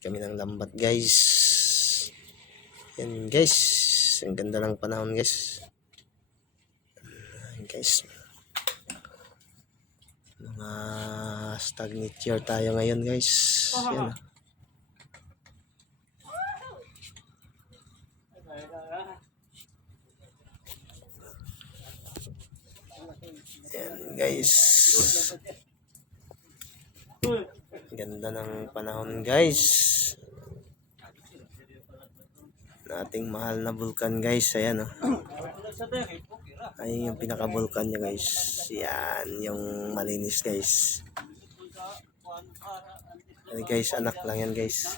kami ng lambat guys. Yan guys, ang ganda ng panahon guys. Yan guys, mga stagnant year tayo ngayon guys. Yan. Yan guys, ganda ng panahon guys. Ating mahal na vulkan guys, ayan oh. Ayun yung pinaka vulkan niya guys. Yan yung malinis guys. Ay guys, anak lang yan guys.